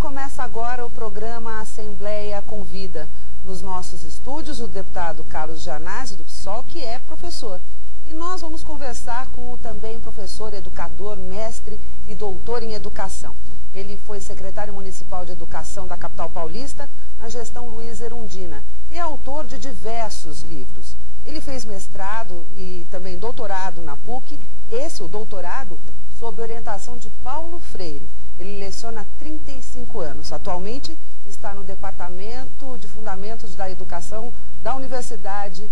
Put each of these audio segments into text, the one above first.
Começa agora o programa Assembleia Convida. Nos nossos estúdios, o deputado Carlos Gianazzi, do PSOL, que é professor. E nós vamos conversar com o também professor, educador, mestre e doutor em educação. Ele foi secretário municipal de educação da capital paulista na gestão Luiz Erundina e é autor de diversos livros. Ele fez mestrado e também doutorado na PUC, o doutorado, sob orientação de Paulo Freire. Ele leciona há 35 anos. Atualmente está no Departamento de Fundamentos da Educação da Universidade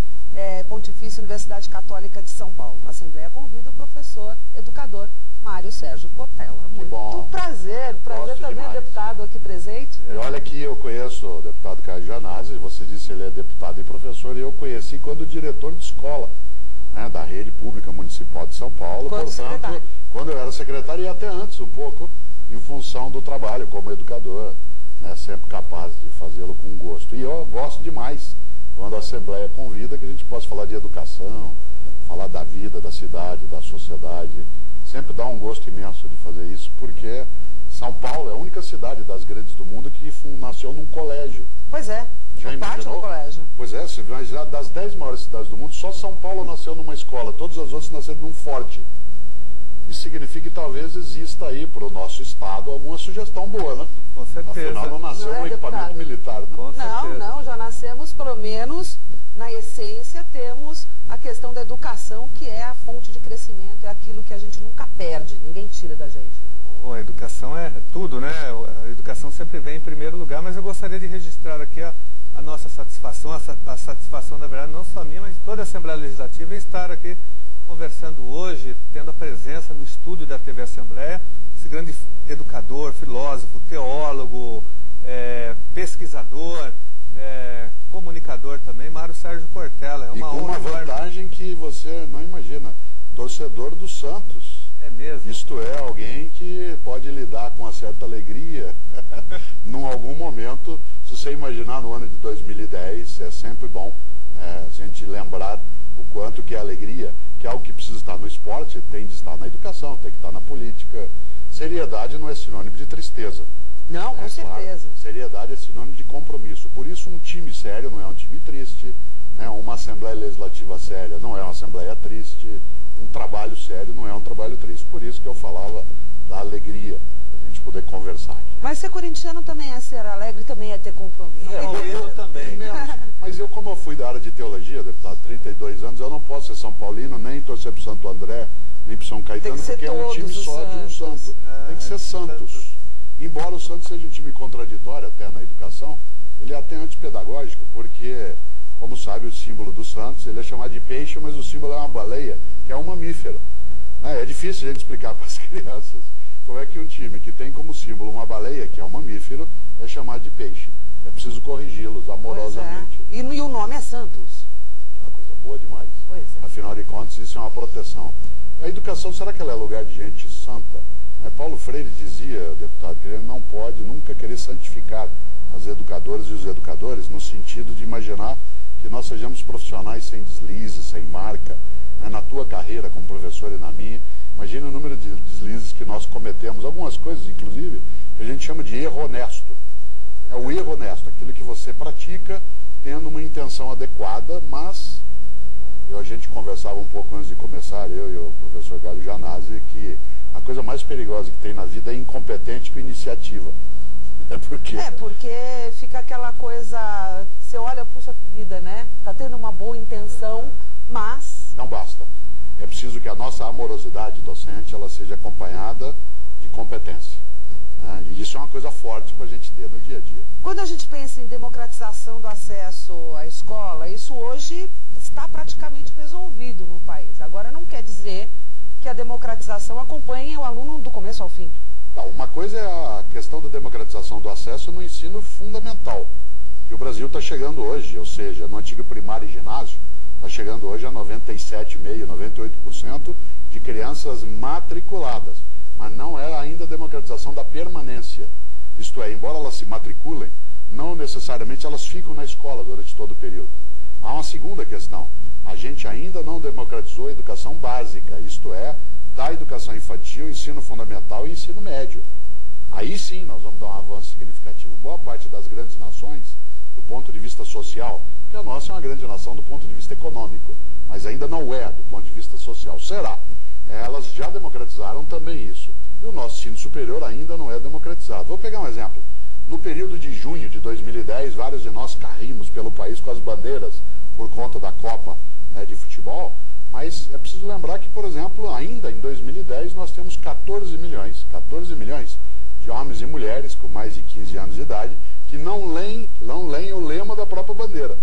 Pontifícia Universidade Católica de São Paulo. A Assembleia convida o professor, educador, Mário Sérgio Cortella. Muito prazer também demais. O deputado aqui presente. E olha que eu conheço o deputado Carlos Gianazzi, você disse que ele é deputado e professor, e eu conheci quando diretor de escola, né, da rede pública municipal de São Paulo, portanto, quando eu era secretário e até antes um pouco, em função do trabalho como educador, né, sempre capaz de fazê-lo com gosto. E eu gosto demais quando a Assembleia convida que a gente possa falar de educação, falar da vida, da cidade, da sociedade. Sempre dá um gosto imenso de fazer isso, porque São Paulo é a única cidade das grandes do mundo que nasceu num colégio. Pois é, já parte do colégio. Pois é, mas já das 10 maiores cidades do mundo, só São Paulo nasceu numa escola, todas as outras nasceram num forte. Isso significa que talvez exista aí para o nosso estado alguma sugestão boa, né? Com certeza. Afinal, não nasceu no equipamento militar, né? Não, já nascemos, pelo menos, na essência, temos a questão da educação, que é a fonte de crescimento, é aquilo que a gente nunca perde, ninguém tira da gente. Bom, a educação é tudo, né? A educação sempre vem em primeiro lugar, mas eu gostaria de registrar aqui a nossa satisfação, a satisfação, na verdade, não só minha, mas de toda a Assembleia Legislativa, em estar aqui conversando hoje, tendo a presença no estúdio da TV Assembleia, esse grande educador, filósofo, teólogo, pesquisador, comunicador também, Mário Sérgio Cortella. É uma honra. E com uma vantagem que você não imagina, torcedor do Santos. É mesmo? Isto é, alguém que pode lidar com uma certa alegria num algum momento. Se você imaginar no ano de 2010, é sempre bom a gente lembrar o quanto que é alegria, que é algo que precisa estar no esporte, tem de estar na educação, tem que estar na política. Seriedade não é sinônimo de tristeza. Não, com certeza. Claro, seriedade é sinônimo de compromisso. Por isso, um time sério não é um time triste, né? Uma Assembleia Legislativa séria não é uma Assembleia triste, um trabalho sério não é um trabalho triste. Por isso que eu falava da alegria, da gente poder conversar aqui. Mas ser corintiano também é ser alegre, também é ter compromisso. Eu também. Mas eu, como eu fui da área de teologia, deputado, 32 anos, eu não posso ser São Paulino, nem torcer para o Santo André, nem para o São Caetano, porque é um time só de um santo. Tem que ser Santos. Embora o Santos seja um time contraditório até na educação, ele é até antipedagógico, porque, como sabe, o símbolo do Santos, ele é chamado de peixe, mas o símbolo é uma baleia, que é um mamífero. É difícil a gente explicar para as crianças como é que um time que tem como símbolo uma baleia, que é um mamífero, é chamado de peixe. É preciso corrigi-los amorosamente. E o nome é Santos. É uma coisa boa demais. Pois é. Afinal de contas, isso é uma proteção. A educação, será que ela é lugar de gente santa? Paulo Freire dizia, deputado, que ele não pode nunca querer santificar as educadoras e os educadores, no sentido de imaginar que nós sejamos profissionais sem deslizes, sem marca, né? Na tua carreira como professor e na minha. Imagine o número de deslizes que nós cometemos, algumas coisas, inclusive, que a gente chama de erro honesto. É o erro honesto, aquilo que você pratica tendo uma intenção adequada, mas a gente conversava um pouco antes de começar, eu e o professor Carlos Gianazzi, que a coisa mais perigosa que tem na vida é incompetente com iniciativa. Porque fica aquela coisa, você olha, puxa vida, né? Tá tendo uma boa intenção, mas não basta. É preciso que a nossa amorosidade docente ela seja acompanhada de competência. Né? E isso é uma coisa forte para a gente ter no dia a dia. Quando a gente pensa em democratização do acesso à escola, isso hoje está praticamente resolvido no país. Agora não quer dizer que a democratização acompanhe o aluno do começo ao fim. Uma coisa é a questão da democratização do acesso no ensino fundamental, que o Brasil está chegando hoje, ou seja, no antigo primário e ginásio, está chegando hoje a 97,5%, 98% de crianças matriculadas. Mas não é ainda a democratização da permanência. Isto é, embora elas se matriculem, não necessariamente elas ficam na escola durante todo o período. Há uma segunda questão. A gente ainda não democratizou a educação básica, isto é, da educação infantil, ensino fundamental e ensino médio. Aí sim nós vamos dar um avanço significativo. Boa parte das grandes nações, do ponto de vista social, porque a nossa é uma grande nação do ponto de vista econômico, mas ainda não é do ponto de vista social. Será? Elas já democratizaram também isso. E o nosso ensino superior ainda não é democratizado. Vou pegar um exemplo. No período de junho de 2010, vários de nós carrimos pelo país com as bandeiras por conta da Copa, né, de futebol, mas é preciso lembrar que, por exemplo, ainda em 2010 nós temos 14 milhões de homens e mulheres com mais de 15 anos de idade que não leem o lema da própria bandeira.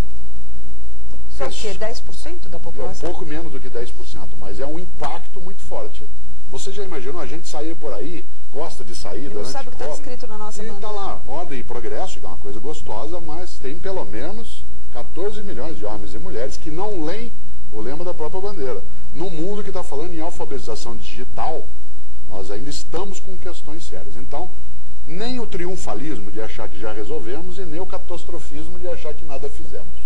Só que 10% da população? É um pouco menos do que 10%, mas é um impacto muito forte. Você já imaginou a gente sair por aí, gosta de sair... Não sabe o que está escrito na nossa bandeira. E está lá, ordem e progresso, que é uma coisa gostosa, mas tem pelo menos 14 milhões de homens e mulheres que não leem o lema da própria bandeira. No mundo que está falando em alfabetização digital, nós ainda estamos com questões sérias. Então, nem o triunfalismo de achar que já resolvemos e nem o catastrofismo de achar que nada fizemos.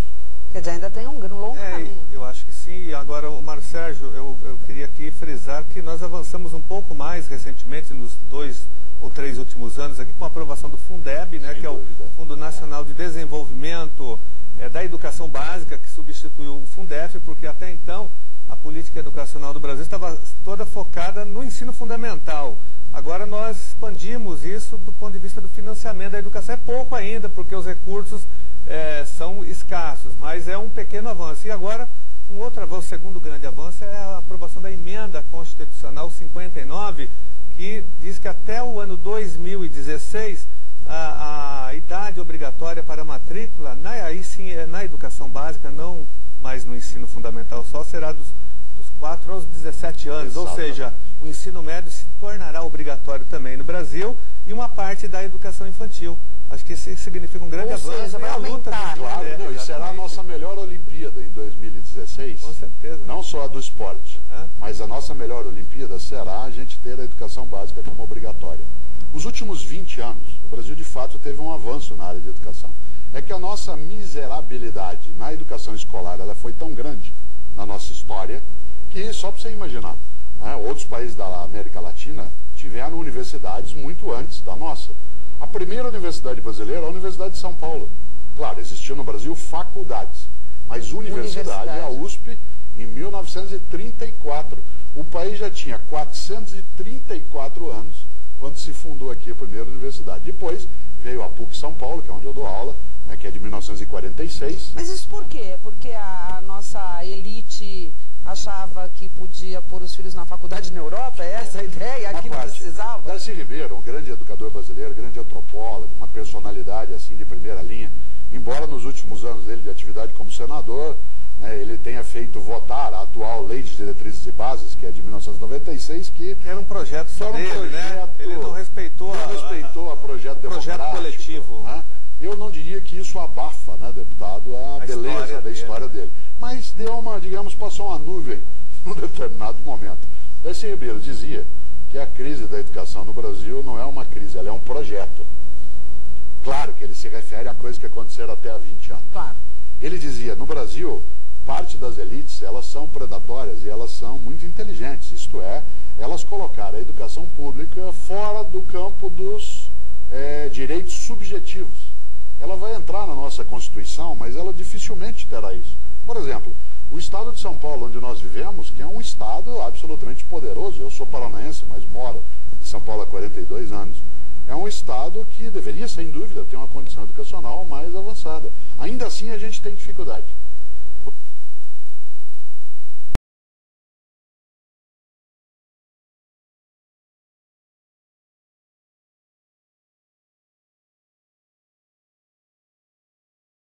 Quer dizer, ainda tem um longo caminho. Eu acho que sim. E agora, Mário Sérgio, eu queria aqui frisar que nós avançamos um pouco mais recentemente, nos 2 ou 3 últimos anos, aqui com a aprovação do Fundeb, né, que é o Fundo Nacional de Desenvolvimento da Educação Básica, que substituiu o Fundef, porque até então a política educacional do Brasil estava toda focada no ensino fundamental. Agora nós expandimos isso do ponto de vista do financiamento da educação. É pouco ainda, porque os recursos são escassos, mas é um pequeno avanço. E agora, um outro avanço, o segundo grande avanço, é a aprovação da Emenda Constitucional 59, que diz que até o ano 2016, a idade obrigatória para a matrícula, aí sim, na educação básica, não mais no ensino fundamental só, será dos 4 aos 17 anos. Exato. Ou seja, o ensino médio se tornará obrigatório também no Brasil e uma parte da educação infantil. Acho que isso significa um grande avanço. Seja, vai aumentar, claro, e será a nossa melhor Olimpíada em 2016. Com certeza. Não só a do esporte, mas a nossa melhor Olimpíada será a gente ter a educação básica como obrigatória. Os últimos 20 anos, o Brasil de fato teve um avanço na área de educação. É que a nossa miserabilidade na educação escolar ela foi tão grande na nossa história que, só para você imaginar, outros países da América Latina tiveram universidades muito antes da nossa. A primeira universidade brasileira é a Universidade de São Paulo. Claro, existiam no Brasil faculdades, mas universidade é a USP em 1934. O país já tinha 434 anos quando se fundou aqui a primeira universidade. Depois veio a PUC São Paulo, que é onde eu dou aula, né, que é de 1946. Mas isso por quê? Porque a nossa elite achava que podia pôr os filhos na faculdade na Europa? É essa a ideia? Aqui não precisava? Darcy Ribeiro, um grande educador brasileiro, grande antropólogo, uma personalidade assim de primeira linha, embora nos últimos anos dele de atividade como senador, né, ele tenha feito votar a atual Lei de Diretrizes e Bases, que é de 1996, que era um projeto só dele, né? Ele não respeitou a projeto democrático, coletivo. Né? Eu não diria que isso abafa, né, deputado, a beleza da história dele. Mas deu uma, digamos, passou uma nuvem num determinado momento. Darcy Ribeiro dizia que a crise da educação no Brasil não é uma crise, ela é um projeto. Claro que ele se refere a coisas que aconteceram até há 20 anos. Claro. Ele dizia, no Brasil, parte das elites, elas são predatórias e elas são muito inteligentes. Isto é, elas colocaram a educação pública fora do campo dos direitos subjetivos. Ela vai entrar na nossa Constituição, mas ela dificilmente terá isso. Por exemplo, o estado de São Paulo, onde nós vivemos, que é um estado absolutamente poderoso, eu sou paranaense, mas moro em São Paulo há 42 anos, é um estado que deveria, sem dúvida, ter uma condição educacional mais avançada. Ainda assim, a gente tem dificuldade.